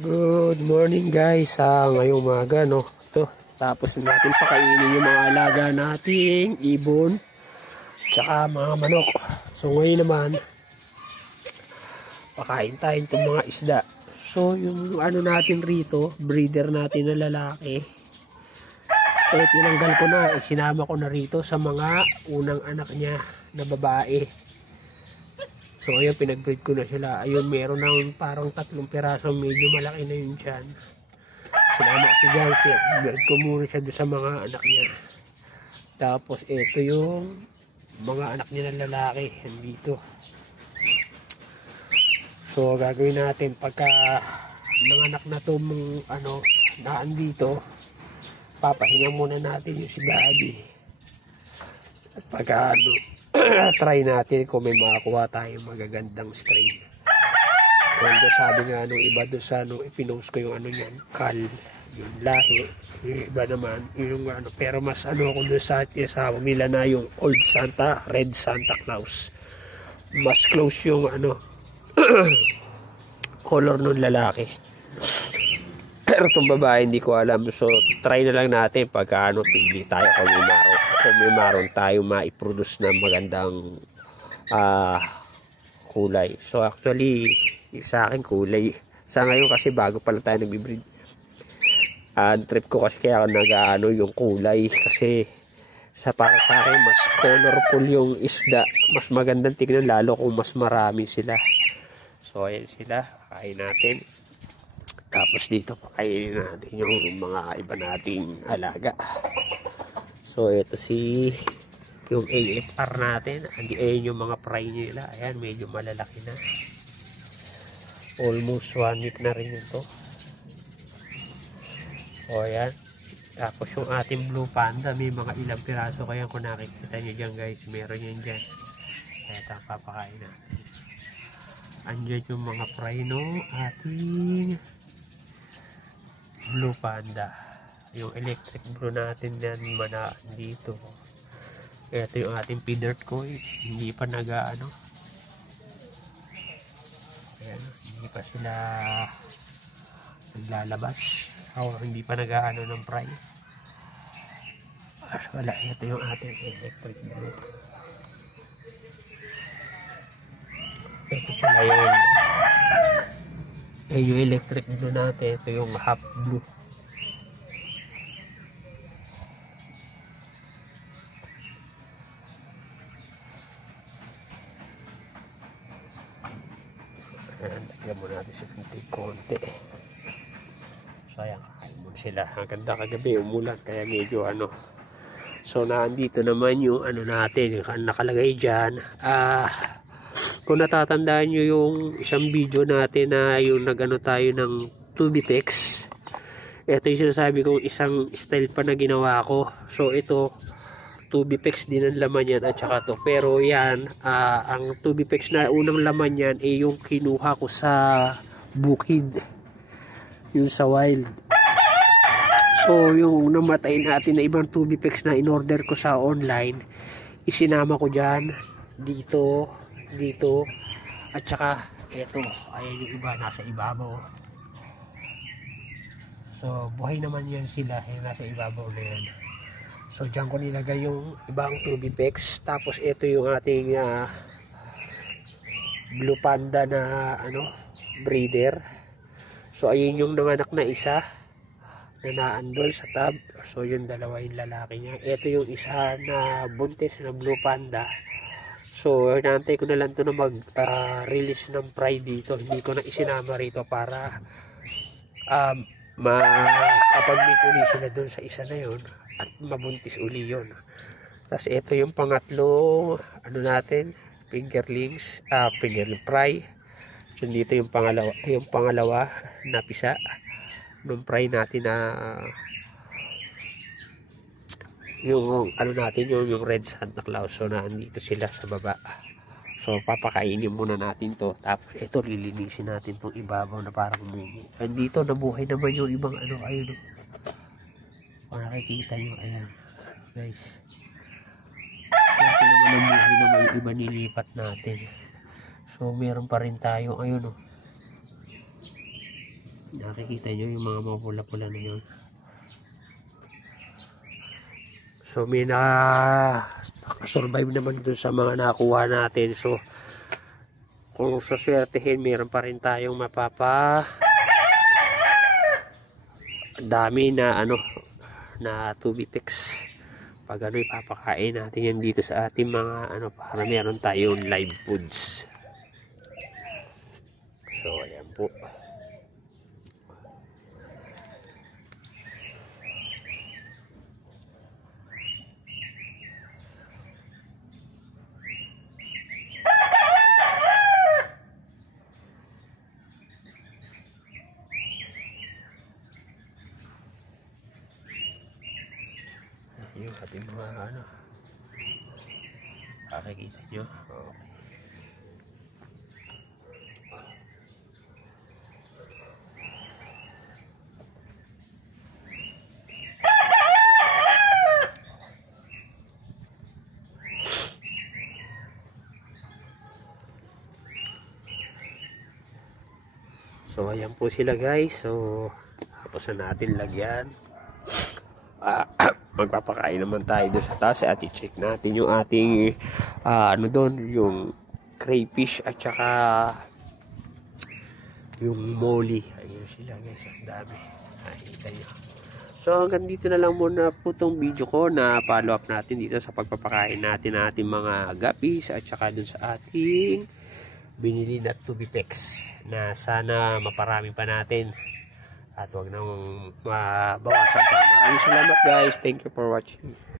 Good morning guys, ngayong umaga no. Ito, tapos natin pakainin yung mga alaga nating ibon tsaka mga manok. So ngayon naman pakain tayo itong mga isda. So yung ano natin rito, breeder natin na lalaki, tinanggal ko na, sinama ko na rito sa mga unang anak niya na babae. So ayun, pinag-breed ko na sila. Ayun, meron ng parang 3 piraso, medyo malaki na yun dyan. Sinama ko si Jan, pinag-breed ko muna siya doon sa mga anak niya. Tapos ito yung mga anak niya na lalaki, dito. So gagawin natin pagka nanganak na itong ano, naan dito, papahinga muna natin yung si Daddy. At pagka ano, try natin kung may makakuha tayong magagandang strain. Although sabi nga nung iba doon sa ano, ipinost ko yung ano niyan, Cal, yung lahi. Yung iba naman, yung ano, pero mas ano ako doon sa tiyasawag nila na yung Old Santa, Red Santa Claus. Mas close yung ano, color nung lalaki. Pero itong babae hindi ko alam. So try na lang natin pagka ano, pili tayo kung may maroon tayo maiproduce na magandang kulay. So actually sa akin kulay sa ngayon kasi bago pala tayo nagbi-breed. Trip ko kasi kaya nag-ano yung kulay kasi para sa akin mas colorful yung isda, mas magandang tignan lalo kung mas marami sila. So ayan sila, kain natin. Tapos dito pakainin natin yung mga iba nating alaga. So ito yung AFR natin. Ayan yung mga fry nila. Ayan, medyo malalaki na. Almost 1 week na rin ito. O ayan. Tapos yung ating blue panda, may mga ilang piraso. Kaya kung nakikita nyo dyan guys, meron yan dyan. Kaya ito papakain natin. Andyan yung mga fry no ating blue panda. Yung electric blue natin yan manaan dito. Ito yung ating feeder coil, hindi pa nag-ano. Ayan, hindi pa sila naglalabas o hindi pa nag-ano ng fry. Wala, ito yung ating electric blue. Ito pala yung electric blue natin. Ito yung half blue. Ayan, lagyan mo natin sa konti. So ayan, kakain muna sila. Ang ganda kagabi, umulan, kaya medyo ano. So nandito naman yung ano natin, yung nakalagay dyan. Kung natatandaan nyo yung isang video natin na yung nagano tayo ng Tubitex, ito yung sinasabi kong isang style pa na ginawa ko. So ito, Tubitex din ang laman yan at saka to. Pero yan, ang Tubitex na unang laman yan ay yung kinuha ko sa bukid, yung sa wild. So yung namatay natin na ibang Tubitex na in-order ko sa online, isinama ko dyan, dito, at saka eto, ayan yung iba nasa ibabaw. So buhay naman yan sila, nasa ibabaw na yan. So dyan ko nilagay yung ibang Tubitex. Tapos ito yung ating blue panda na ano, breeder. So ayun yung nanganak na isa na naandol sa tab. So yung dalawa yung lalaki niya. Ito yung isa na buntis na blue panda. So inaantay ko na lang to na mag-release ng fry dito. Hindi ko na isinama rito para makapag-meet uli sila dun sa isa na yun at mabuntis uli yun. Tapos ito yung pangatlo ano natin, fingerlings, fingerling fry. So dito yung pangalawa na pisa nung fry natin na yung ano natin, yung Red Santa Claus. So nandito sila sa baba. So papakainin muna natin to. Tapos ito lilinisin natin tong ibabaw na parang muni. Andito nabuhay naman yung ibang ano, ayun. Kung nakikita nyo, ayan guys. Siyempre naman nabuhay naman yung iba, nilipat natin. So meron pa rin tayo, ayun Nakikita nyo yung mga pula-pula na yun. So may nakasurvive naman dun sa mga nakuha natin. So kung saswertehin, meron pa rin tayong dami na na tubipix. Pag ipapakain natin yan dito sa ating mga para meron tayong live foods. So ayan po. Yung ating mga makikita nyo. Okay. So ayan po sila guys. So tapos na natin lagyan. Magpapakain naman tayo doon sa taas at i-check natin yung ating doon, yung crayfish at saka yung molly. Ayun sila guys, ang dami. Nakikita nyo. So hanggang dito na lang muna po itong video ko na follow up natin dito sa pagpapakain natin ng ating mga guppies at saka doon sa ating binili na tubipix na sana maparami pa natin. At huwag nang mabawasan pa. Maraming salamat guys. Thank you for watching.